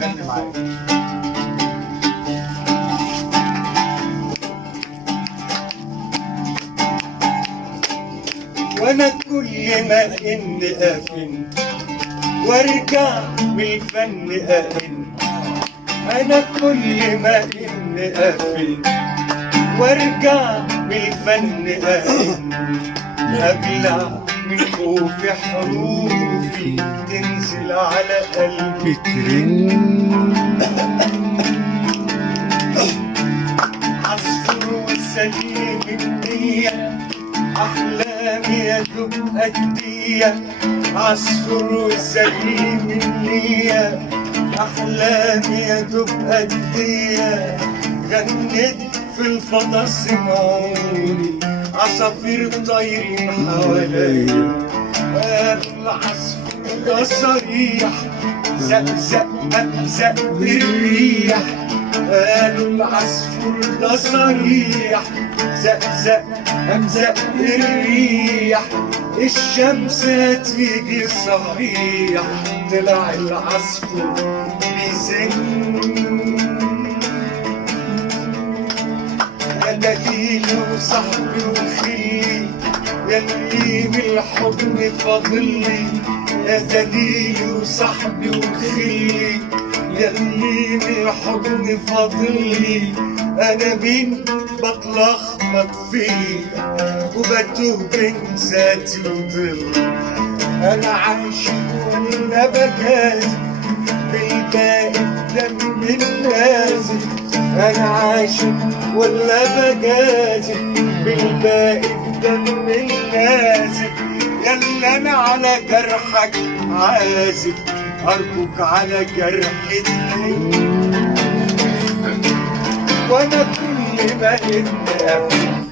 غني معايا. وانا كل ما اني افن وارجع من الفن أئن، انا كل ما اني افن وارجع من الفن أئن، ابلع من خوف حروفي تنزل على قلبي ترن. عصفور وسليم النية أحلامي يدوب أدية، عصفور وسليم النية أحلامي يدوب أدية، غنيت في الفضا سمعوني عصافير طايرين حواليا، العصفور ده صريح زقزق أمزق بالريح، قالوا العصفور ده صريح زقزق أمزق الريح، الشمس هتيجي صحيح، طلع العصفور بيزن. يا دليل وصاحبي وخلي ياللي من الحضن فاضلي، يا دليل وصاحبي وخلي ياللي من الحضن فاضلي، انا مين بتلخبط فيه وبتوه بين ذاتي وظلي، انا عايش ولا بجازف بالباقي بدم النازف، انا عايش ولا بجازف بالباقي بدم النازف، يلا انا على جرحك عازف ارجوك على جرحي تحن. وانا كل ما اني افهم